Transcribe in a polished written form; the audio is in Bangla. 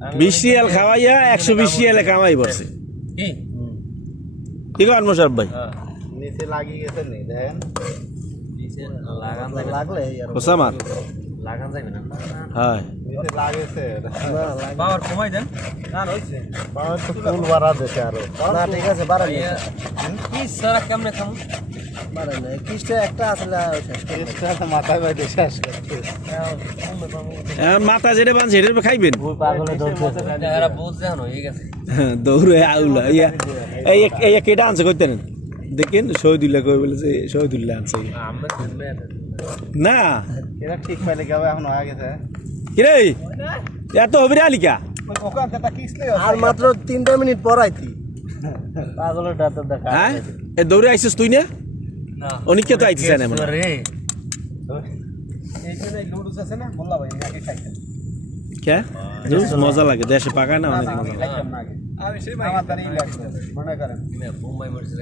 20 রিয়াল খাওয়াইয়া 120 রিয়ালে কামাই পড়ছে কি করেন মোশারফ ভাই নিচে লাগিয়ে গেছে নি দেখেন নিচে লাগান লাগলে ওসামার লাগান যাবে না হ্যাঁ নিচে লাগেছে পাওয়ার কমাই দেন না হইছে পাওয়ার তো ফুল বাড়া দিতে আরো না ঠিক আছে বাড়াই কি সারা কেমনে খামু বাড়াই না কিসটা একটা আসলে শেষ করে চেষ্টা মাথায় বাইরে শেষ করতে মাথা যেটা বান সেটা খাইবেন ওই পাগলে ধরতে এরা বুঝছে হন হয়ে গেছে দৌড়ে আউলা এই কেটা আনছে কইতেন দেখেন শহীদুল্লাহ কই বলেছে শহীদুল্লাহ আনছে আমরা শুনবে না এরা ঠিক পাইলে কি হবে এখন হয়ে গেছে কিরে এত হবে রে আলিকা ওখান থেকে কিসলে আর মাত্র 3 মিনিট পর আইতি পাগলের ডাক্তার দেখা হ্যাঁ এ দৌড়ে আইছিস তুই না অনেকে তো আইছিস না মনে রে এইখানে লুডুস আছে না মোল্লা ভাই আগে খাইতেন কে মজা লাগে দেশে পাকায় না অনেক মজা লাগে খাইতাম না আগে আমি সেই আমার তারই লাগছে মনে করেন বোম্বাই মরছে